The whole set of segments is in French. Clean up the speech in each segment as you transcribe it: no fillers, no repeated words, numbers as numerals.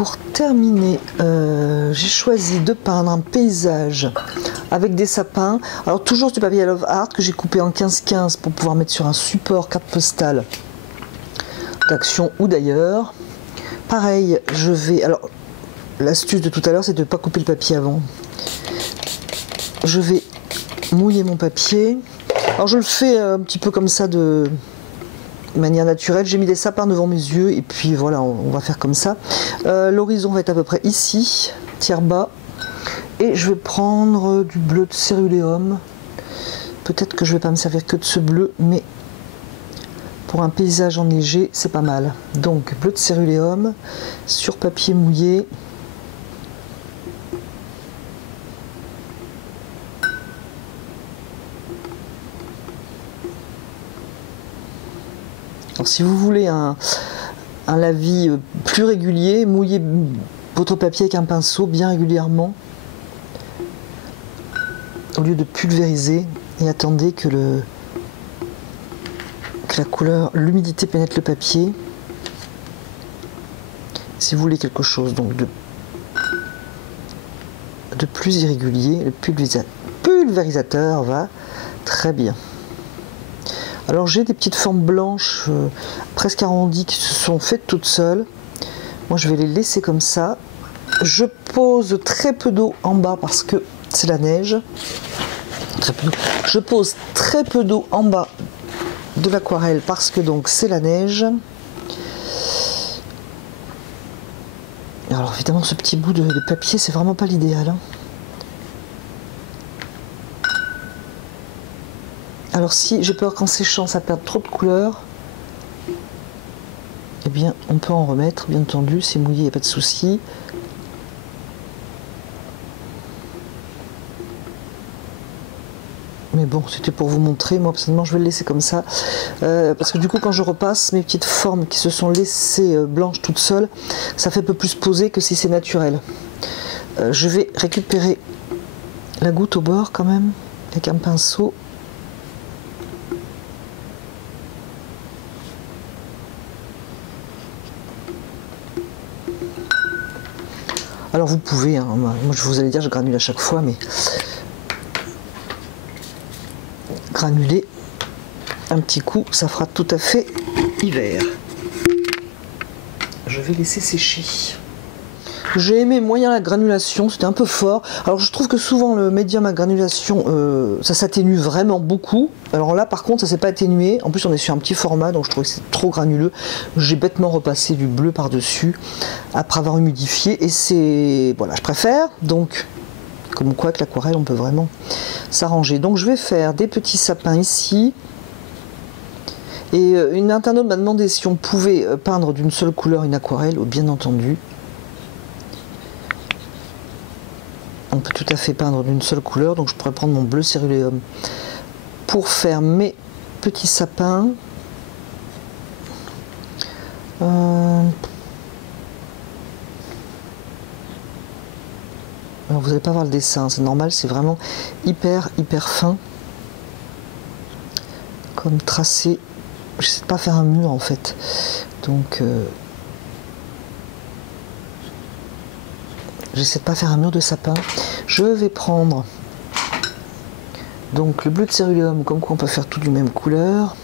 pour terminer, j'ai choisi de peindre un paysage avec des sapins. Alors toujours du papier Love Art que j'ai coupé en 15-15 pour pouvoir mettre sur un support carte postale d'Action ou d'ailleurs. Pareil, je vais... Alors, l'astuce de tout à l'heure, c'est de ne pas couper le papier avant. Je vais mouiller mon papier. Alors je le fais un petit peu comme ça de manière naturelle. J'ai mis des sapins devant mes yeux et puis voilà, on va faire comme ça. L'horizon va être à peu près ici, tiers bas. Et je vais prendre du bleu de céruléum. Peut-être que je ne vais pas me servir que de ce bleu, mais pour un paysage enneigé, c'est pas mal. Donc bleu de céruléum sur papier mouillé. Alors, si vous voulez un lavis plus régulier, mouillez votre papier avec un pinceau bien régulièrement au lieu de pulvériser et attendez que la couleur, l'humidité pénètre le papier. Si vous voulez quelque chose donc de plus irrégulier, le pulvérisateur va très bien. Alors j'ai des petites formes blanches presque arrondies qui se sont faites toutes seules. Moi je vais les laisser comme ça. Je pose très peu d'eau en bas parce que c'est la neige. Je pose très peu d'eau en bas de l'aquarelle parce que donc c'est la neige. Alors évidemment ce petit bout de papier c'est vraiment pas l'idéal, hein. Alors si j'ai peur qu'en séchant ça perde trop de couleur, eh bien on peut en remettre, bien entendu, c'est mouillé, il n'y a pas de souci. Mais bon, c'était pour vous montrer, moi personnellement je vais le laisser comme ça, parce que du coup quand je repasse, mes petites formes qui se sont laissées blanches toutes seules, ça fait un peu plus posé que si c'est naturel. Je vais récupérer la goutte au bord quand même, avec un pinceau. Alors vous pouvez, hein, moi je vous allais dire je granule à chaque fois, mais granuler un petit coup, ça fera tout à fait hiver. Je vais laisser sécher. J'ai aimé moyen la granulation, c'était un peu fort. Alors je trouve que souvent le médium à granulation, ça s'atténue vraiment beaucoup. Alors là par contre ça s'est pas atténué. En plus on est sur un petit format donc je trouve que c'est trop granuleux. J'ai bêtement repassé du bleu par dessus après avoir humidifié et c'est... Voilà, je préfère. Donc comme quoi que l'aquarelle on peut vraiment s'arranger. Donc je vais faire des petits sapins ici. Et une internaute m'a demandé si on pouvait peindre d'une seule couleur une aquarelle, bien entendu. On peut tout à fait peindre d'une seule couleur, donc je pourrais prendre mon bleu céruléum pour faire mes petits sapins. Alors vous n'allez pas voir le dessin, c'est normal, c'est vraiment hyper fin comme tracé. J'essaie de pas faire un mur en fait, donc j'essaie de pas faire un mur de sapin. Je vais prendre donc le bleu de céruléum, comme quoi on peut faire tout du même couleur.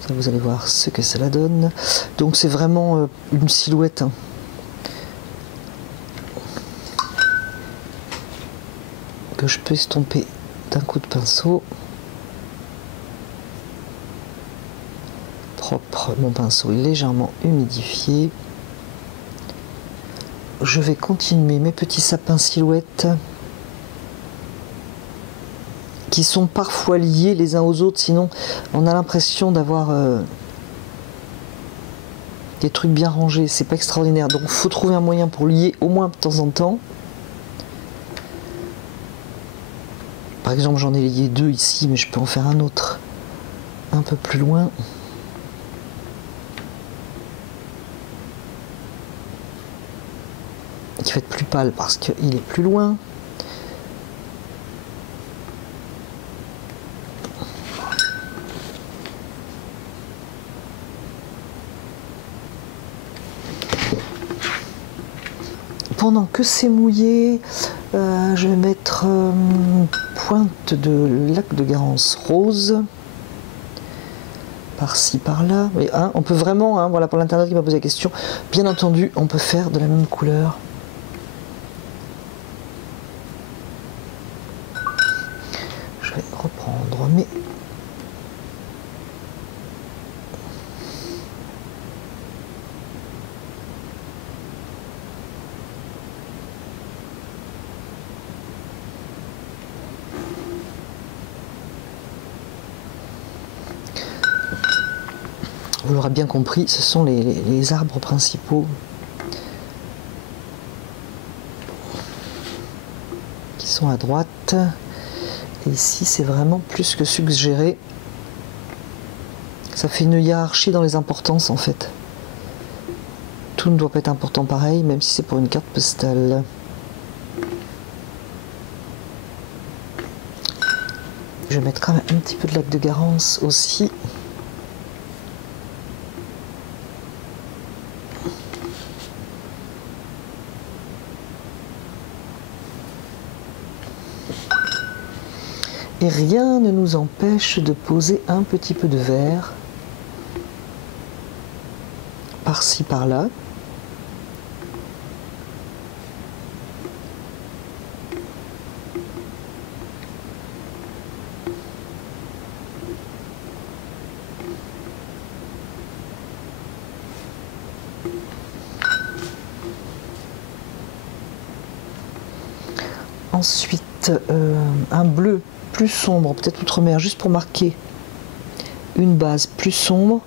Ça, vous allez voir ce que ça la donne. Donc c'est vraiment une silhouette, hein, que je peux estomper d'un coup de pinceau. Propre, mon pinceau est légèrement humidifié. Je vais continuer mes petits sapins silhouettes qui sont parfois liés les uns aux autres, sinon on a l'impression d'avoir des trucs bien rangés, c'est pas extraordinaire. Donc il faut trouver un moyen pour lier au moins de temps en temps. Par exemple j'en ai lié deux ici, mais je peux en faire un autre un peu plus loin. Qui va être plus pâle parce qu'il est plus loin. pendant que c'est mouillé, je vais mettre pointe de lac de Garance rose. Par-ci, par-là. On peut vraiment, hein, voilà, pour l'internaute qui m'a posé la question, bien entendu, on peut faire de la même couleur. Je vais reprendre mes... Vous l'aurez bien compris, ce sont les arbres principaux qui sont à droite. Et ici, c'est vraiment plus que suggéré. Ça fait une hiérarchie dans les importances en fait. Tout ne doit pas être important pareil, même si c'est pour une carte postale. Je vais mettre quand même un petit peu de lac de Garance aussi. Et rien ne nous empêche de poser un petit peu de vert par-ci par-là. Ensuite, un bleu plus sombre, peut-être outre-mer, juste pour marquer une base plus sombre.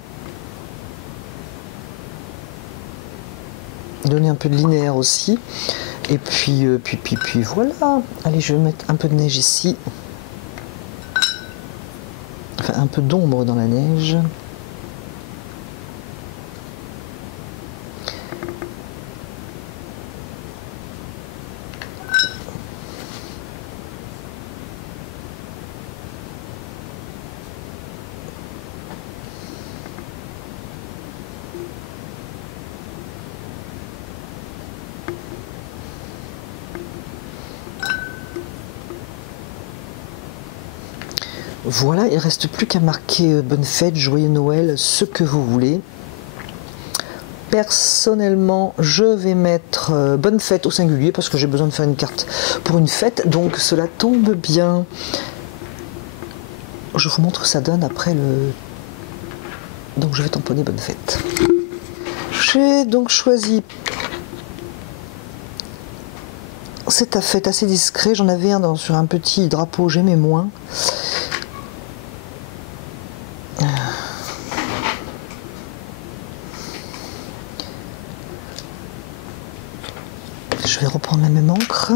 Donner un peu de linéaire aussi. Et puis voilà. Allez, je vais mettre un peu de neige ici. Enfin, un peu d'ombre dans la neige. Voilà, il ne reste plus qu'à marquer bonne fête, joyeux Noël, ce que vous voulez. Personnellement, je vais mettre bonne fête au singulier parce que j'ai besoin de faire une carte pour une fête, donc cela tombe bien. Je vous montre ce que ça donne après le... Donc je vais tamponner bonne fête. J'ai donc choisi cet taffet assez discret, j'en avais un sur un petit drapeau, j'aimais moins. Je vais reprendre la même encre.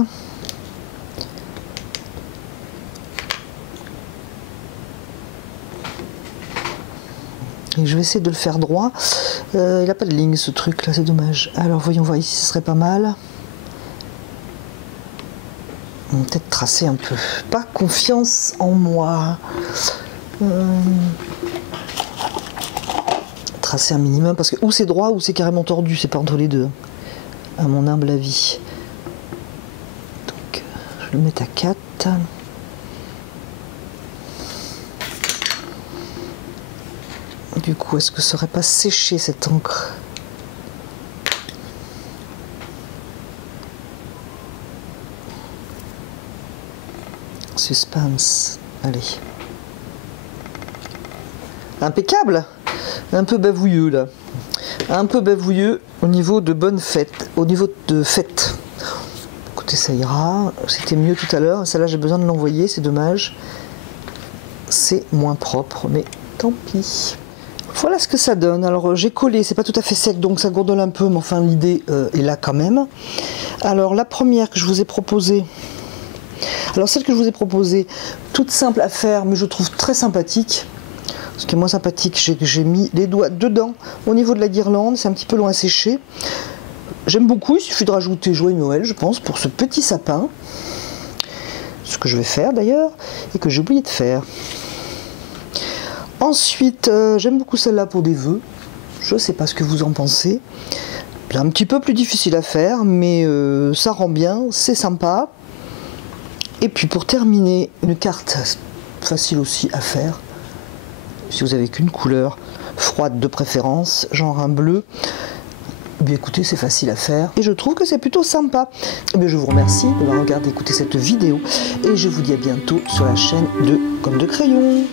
Et je vais essayer de le faire droit. Il n'a pas de ligne ce truc là, c'est dommage. Alors voyons voir ici, ce serait pas mal. Peut-être tracer un peu. Pas confiance en moi. Tracer un minimum parce que ou c'est droit ou c'est carrément tordu, c'est pas entre les deux. À mon humble avis. Donc je vais le mettre à 4. Du coup, est-ce que ça aurait pas séché cette encre? Suspense. Allez. Impeccable. Un peu bavouilleux là. Un peu bavouilleux au niveau de bonne fête. Au niveau de fête. Écoutez, ça ira. C'était mieux tout à l'heure. Celle-là, j'ai besoin de l'envoyer. C'est dommage. C'est moins propre, mais tant pis. Voilà ce que ça donne. Alors j'ai collé, c'est pas tout à fait sec, donc ça gourdole un peu, mais enfin l'idée est là quand même. Alors la première que je vous ai proposée, alors celle que je vous ai proposée, toute simple à faire, mais je trouve très sympathique. Ce qui est moins sympathique, c'est que j'ai mis les doigts dedans, au niveau de la guirlande, c'est un petit peu long à sécher. J'aime beaucoup, il suffit de rajouter Joyeux Noël, je pense, pour ce petit sapin. Ce que je vais faire d'ailleurs, et que j'ai oublié de faire. Ensuite, j'aime beaucoup celle-là pour des vœux. Je ne sais pas ce que vous en pensez. C'est un petit peu plus difficile à faire, mais ça rend bien, c'est sympa. Et puis pour terminer, une carte facile aussi à faire, si vous avez qu'une couleur, froide de préférence, genre un bleu, eh bien écoutez, c'est facile à faire et je trouve que c'est plutôt sympa. Eh bien, je vous remercie d'avoir regardé, écouté cette vidéo et je vous dis à bientôt sur la chaîne de Comme de Crayon.